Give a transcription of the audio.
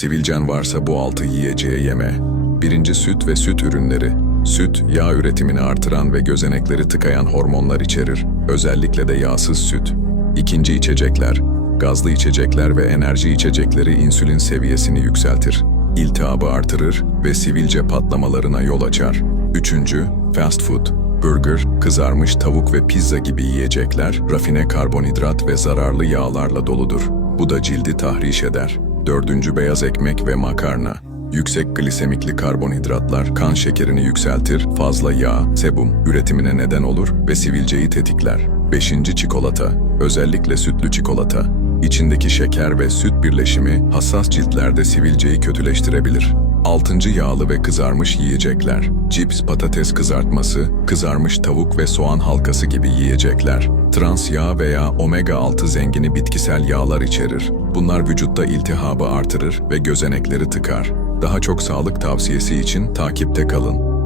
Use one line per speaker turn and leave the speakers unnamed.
Sivilcen varsa bu altı yiyeceği yeme. Birinci süt ve süt ürünleri. Süt, yağ üretimini artıran ve gözenekleri tıkayan hormonlar içerir. Özellikle de yağsız süt. İkinci içecekler. Gazlı içecekler ve enerji içecekleri insülin seviyesini yükseltir. İltihabı artırır ve sivilce patlamalarına yol açar. Üçüncü, fast food. Burger, kızarmış tavuk ve pizza gibi yiyecekler, rafine karbonhidrat ve zararlı yağlarla doludur. Bu da cildi tahriş eder. Dördüncü beyaz ekmek ve makarna. Yüksek glisemikli karbonhidratlar kan şekerini yükseltir, fazla yağ, sebum üretimine neden olur ve sivilceyi tetikler. Beşinci çikolata, özellikle sütlü çikolata. İçindeki şeker ve süt birleşimi hassas ciltlerde sivilceyi kötüleştirebilir. Altıncı yağlı ve kızarmış yiyecekler. Cips, patates kızartması, kızarmış tavuk ve soğan halkası gibi yiyecekler. Trans yağ veya omega 6 zengini bitkisel yağlar içerir. Bunlar vücutta iltihabı artırır ve gözenekleri tıkar. Daha çok sağlık tavsiyesi için takipte kalın.